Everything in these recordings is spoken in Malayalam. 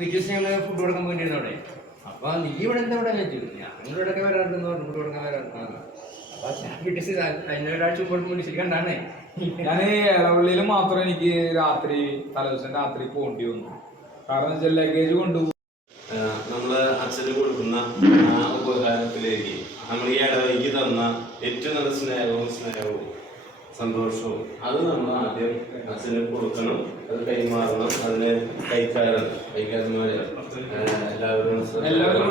പിറ്റേഴ്സ് ഞങ്ങൾ ഫുഡ് കൊടുക്കാൻ പോയിട്ടിരുന്നു അവിടെ. അപ്പോൾ നീ ഇവിടെ എന്താ ഇവിടെ ചോദിച്ചു. ഞങ്ങളിവിടെയൊക്കെ വരാറുണ്ടെന്ന് പറഞ്ഞു, ഫുഡ് കൊടുക്കാൻ വരാറുണ്ട്. അപ്പോൾ ഞാൻ പിറ്റേഴ്സ് കഴിഞ്ഞ ഒരാഴ്ച മുമ്പോട്ട് വിളിച്ചിട്ട് കണ്ടാണേ. ഞാൻ ഇളവള്ളിയിൽ മാത്രം എനിക്ക് രാത്രി തലേദിവസം രാത്രി പോകേണ്ടി വന്നു. കാരണം വെച്ചാൽ ലഗേജ് കൊണ്ടുപോകും. നമ്മൾ അച്ഛന് കൊടുക്കുന്ന ആ ഉപകാരത്തിലേക്ക് നമ്മൾ ഈ ഇടവയ്ക്ക് തന്ന ഏറ്റവും നല്ല സ്നേഹവും സന്തോഷവും അത് നമ്മൾ ആദ്യം അച്ഛന് കൊടുക്കണം, അത് കൈമാറണം. അതിന് കൈക്കാരന്മാര് എല്ലാവരും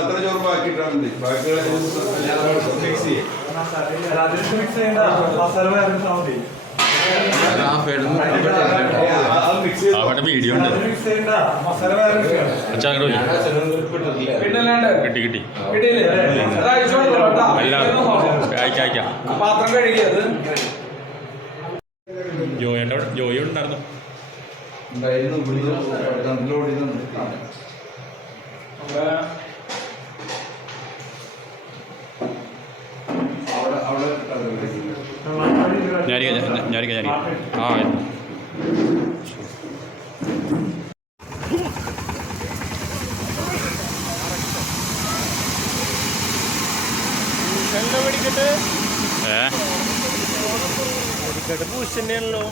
അത്ര ചോറ് ബാക്കിയിട്ടാണ് അവിടെ വീഡിയോ ഉണ്ട്. കിട്ടി കിട്ടി അയക്കാം. പാത്രം കഴുകിയത് ജോയി ഉണ്ടായിരുന്നു. ഞാനിരിക്കാം. ആ വെടിക്കെട്ട് പൂശന്നെയാണല്ലോ.